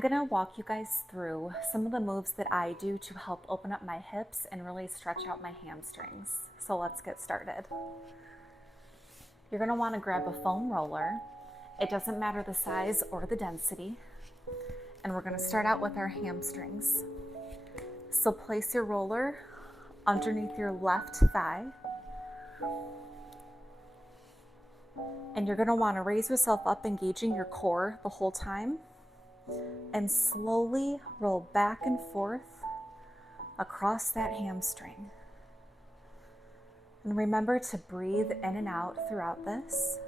I'm gonna walk you guys through some of the moves that I do to help open up my hips and really stretch out my hamstrings. So let's get started. You're gonna wanna grab a foam roller. It doesn't matter the size or the density. And we're gonna start out with our hamstrings. So place your roller underneath your left thigh. And you're gonna wanna raise yourself up, engaging your core the whole time, and slowly roll back and forth across that hamstring. And remember to breathe in and out throughout this.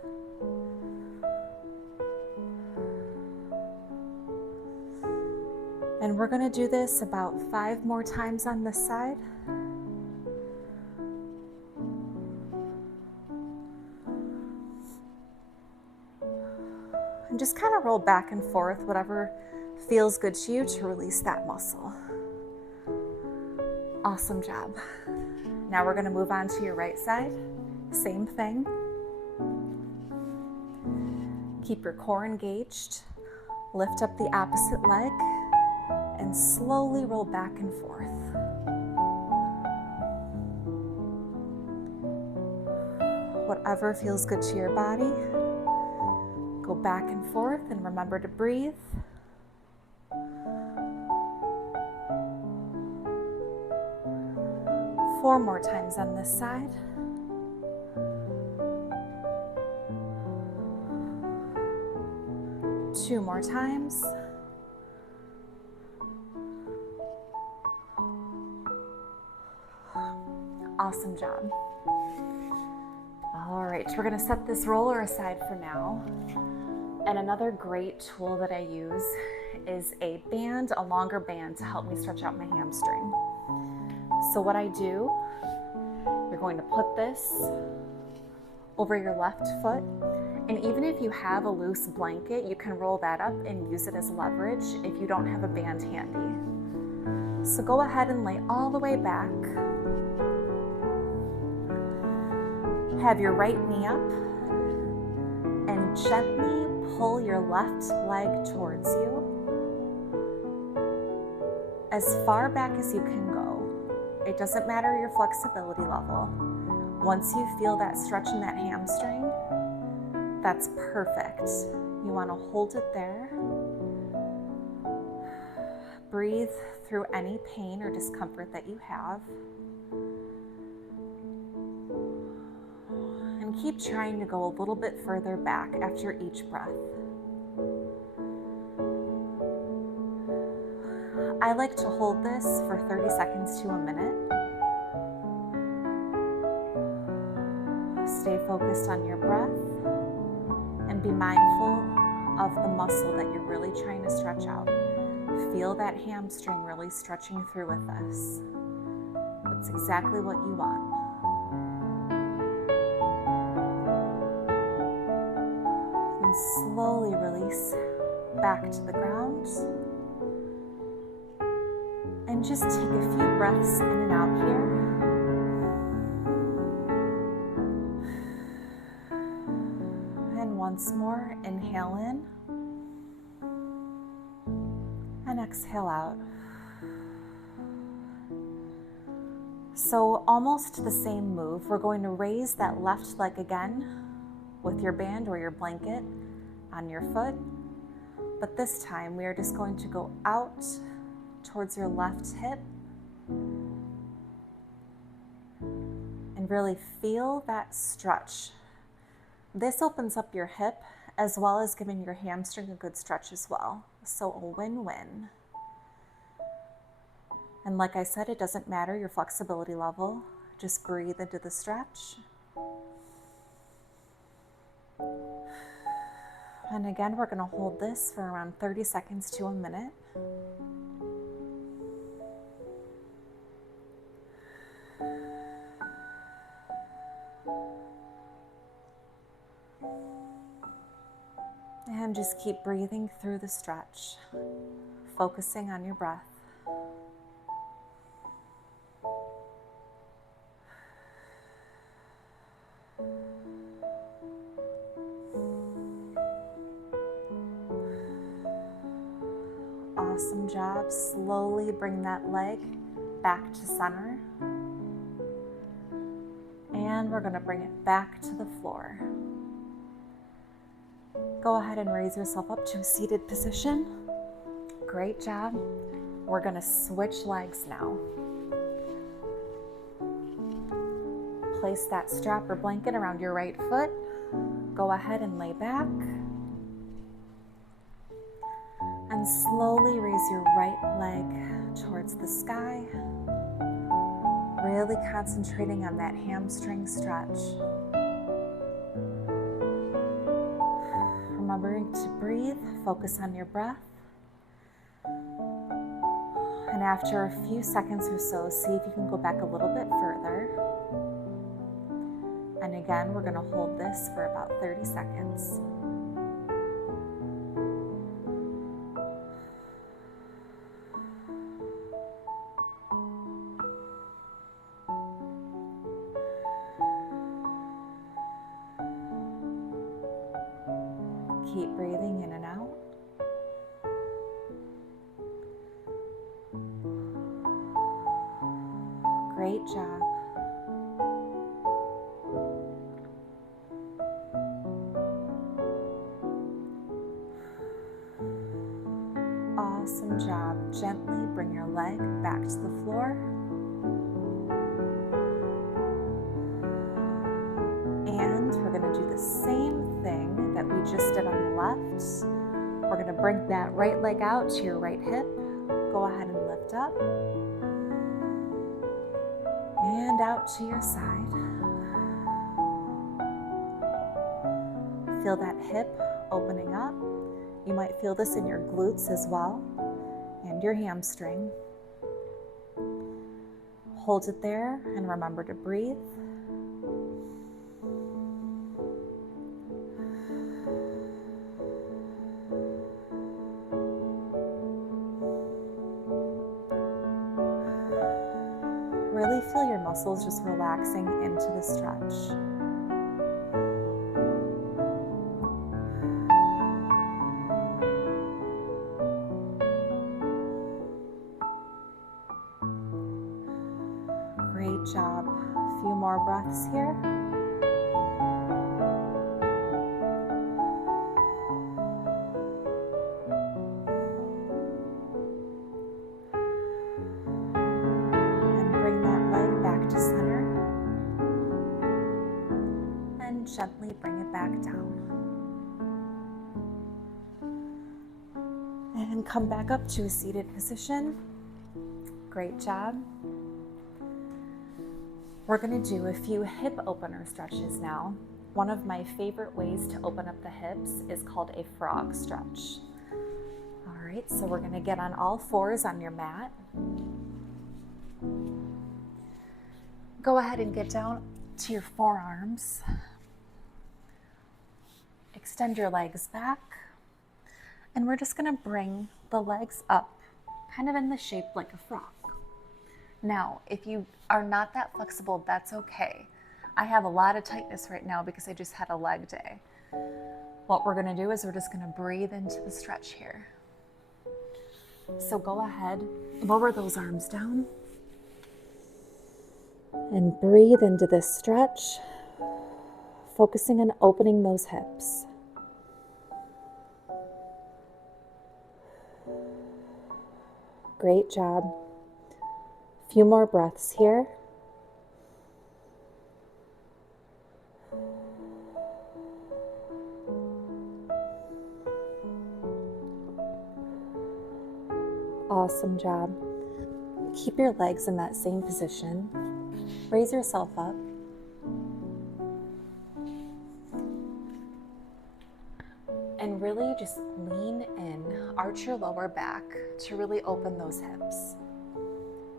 And we're gonna do this about 5 more times on this side. And just kind of roll back and forth, whatever feels good to you to release that muscle. Awesome job. Now we're gonna move on to your right side. Same thing. Keep your core engaged. Lift up the opposite leg and slowly roll back and forth. Whatever feels good to your body. Go back and forth and remember to breathe. Four more times on this side. Two more times. Awesome job. All right, we're gonna set this roller aside for now. And another great tool that I use is a band, a longer band, to help me stretch out my hamstring. So what I do, you're going to put this over your left foot. And even if you have a loose blanket, you can roll that up and use it as leverage if you don't have a band handy. So go ahead and lay all the way back. Have your right knee up and gently pull your left leg towards you as far back as you can go. It doesn't matter your flexibility level. Once you feel that stretch in that hamstring, that's perfect. You want to hold it there. Breathe through any pain or discomfort that you have. And keep trying to go a little bit further back after each breath. I like to hold this for 30 seconds to a minute. Stay focused on your breath and be mindful of the muscle that you're really trying to stretch out. Feel that hamstring really stretching through with this. That's exactly what you want. And slowly release back to the ground. And just take a few breaths in and out here. And once more, inhale in. And exhale out. So almost the same move. We're going to raise that left leg again with your band or your blanket on your foot. But this time we are just going to go out towards your left hip and really feel that stretch. This opens up your hip as well as giving your hamstring a good stretch as well. So a win-win. And like I said, it doesn't matter your flexibility level. Just breathe into the stretch. And again, we're going to hold this for around 30 seconds to a minute. And just keep breathing through the stretch, focusing on your breath. Awesome job. Slowly bring that leg back to center. And we're going to bring it back to the floor. Go ahead and raise yourself up to a seated position. Great job. We're going to switch legs now. Place that strap or blanket around your right foot. Go ahead and lay back. And slowly raise your right leg towards the sky. Really concentrating on that hamstring stretch. Remembering to breathe, focus on your breath. And after a few seconds or so, see if you can go back a little bit further. And again, we're going to hold this for about 30 seconds. Keep breathing in and out. Great job. Awesome job. Gently bring your leg back to the floor. And we're going to do the same thing that we just did on the left. We're going to bring that right leg out to your right hip. Go ahead and lift up. And out to your side. Feel that hip opening up. You might feel this in your glutes as well, and your hamstring. Hold it there and remember to breathe. Really feel your muscles just relaxing into the stretch. Great job. A few more breaths here. And bring that leg back to center. And gently bring it back down. And come back up to a seated position. Great job. We're going to do a few hip opener stretches now. One of my favorite ways to open up the hips is called a frog stretch. All right, so we're going to get on all fours on your mat. Go ahead and get down to your forearms. Extend your legs back. And we're just going to bring the legs up, kind of in the shape like a frog. Now, if you are not that flexible, that's okay. I have a lot of tightness right now because I just had a leg day. What we're gonna do is we're just gonna breathe into the stretch here. So go ahead, lower those arms down. And breathe into this stretch, focusing on opening those hips. Great job. Few more breaths here. Awesome job. Keep your legs in that same position. Raise yourself up. And really just lean in, arch your lower back to really open those hips.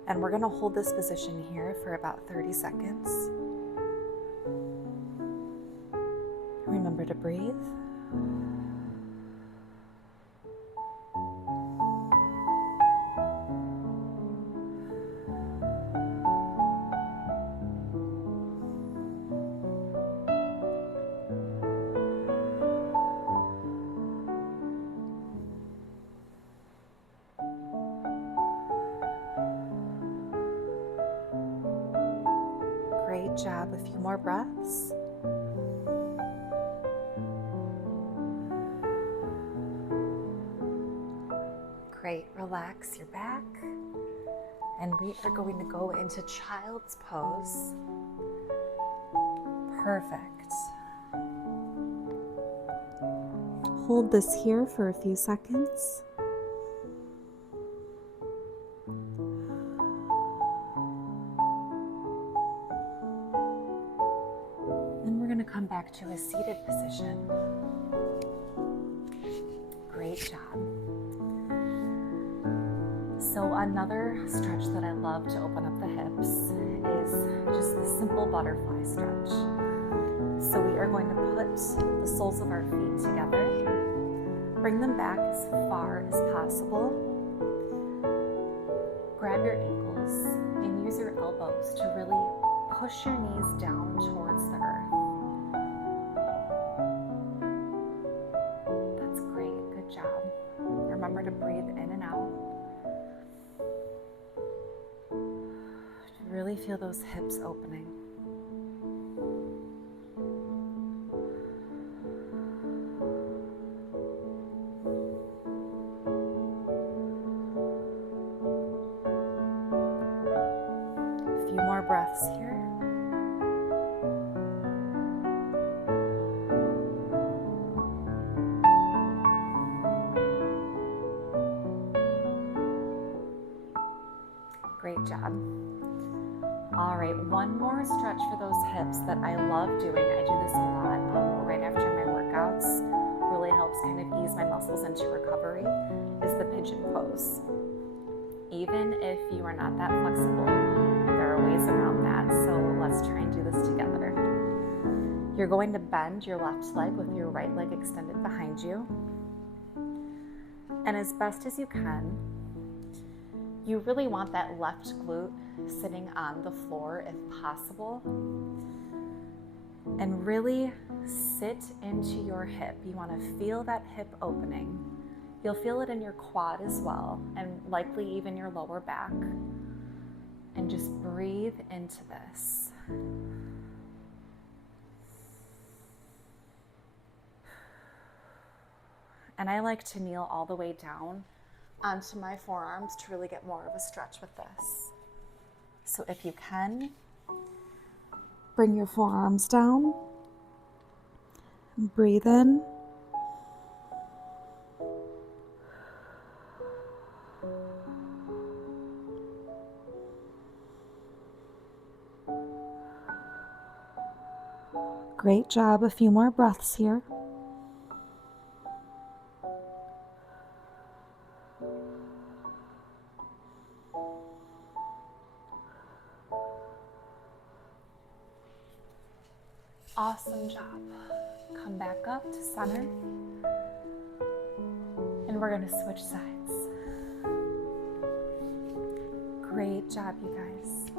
And we're going to hold this position here for about 30 seconds. Remember to breathe. Great job. A few more breaths. Great. Relax your back. And we are going to go into child's pose. Perfect. Hold this here for a few seconds. Then we're going to come back to a seated position. Great job. So another stretch that I love to open up the hips is just the simple butterfly stretch. So we are going to put the soles of our feet together, bring them back as far as possible, grab your ankles and use your elbows to really push your knees down towards the earth. That's great, good job. Remember to breathe in and out. Really feel those hips opening. A few more breaths here. Great job. All right, one more stretch for those hips that I love doing. I do this a lot right after my workouts. Really helps kind of ease my muscles into recovery, is the pigeon pose. Even if you are not that flexible, there are ways around that. So let's try and do this together. You're going to bend your left leg with your right leg extended behind you. And as best as you can, you really want that left glute sitting on the floor if possible. And really sit into your hip. You want to feel that hip opening. You'll feel it in your quad as well, and likely even your lower back. And just breathe into this. And I like to kneel all the way down onto my forearms to really get more of a stretch with this. So if you can, bring your forearms down, breathe in, great job. A few more breaths here. Awesome job. Come back up to center. And we're going to switch sides. Great job, you guys.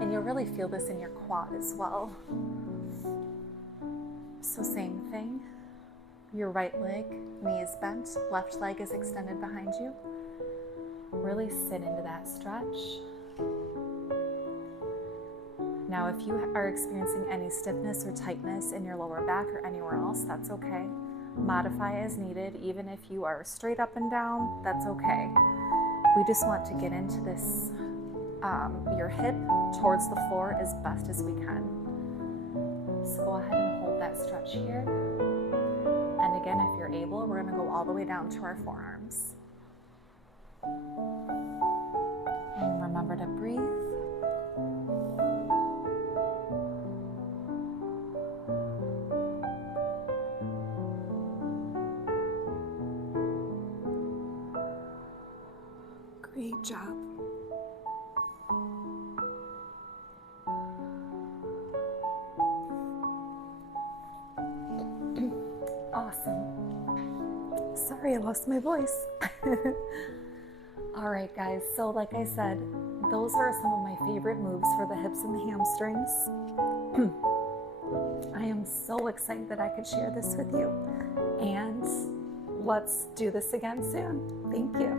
And you'll really feel this in your quad as well. So same thing. Your right leg, knee is bent, left leg is extended behind you. Really sit into that stretch. Now, if you are experiencing any stiffness or tightness in your lower back or anywhere else, that's okay. Modify as needed. Even if you are straight up and down, that's okay. We just want to get into this, your hip towards the floor as best as we can. So go ahead and hold that stretch here. And again, if you're able, we're going to go all the way down to our forearms. And remember to breathe. Great job. Awesome. Sorry, I lost my voice. All right, guys. So like I said, those are some of my favorite moves for the hips and the hamstrings. I am so excited that I could share this with you. And let's do this again soon. Thank you.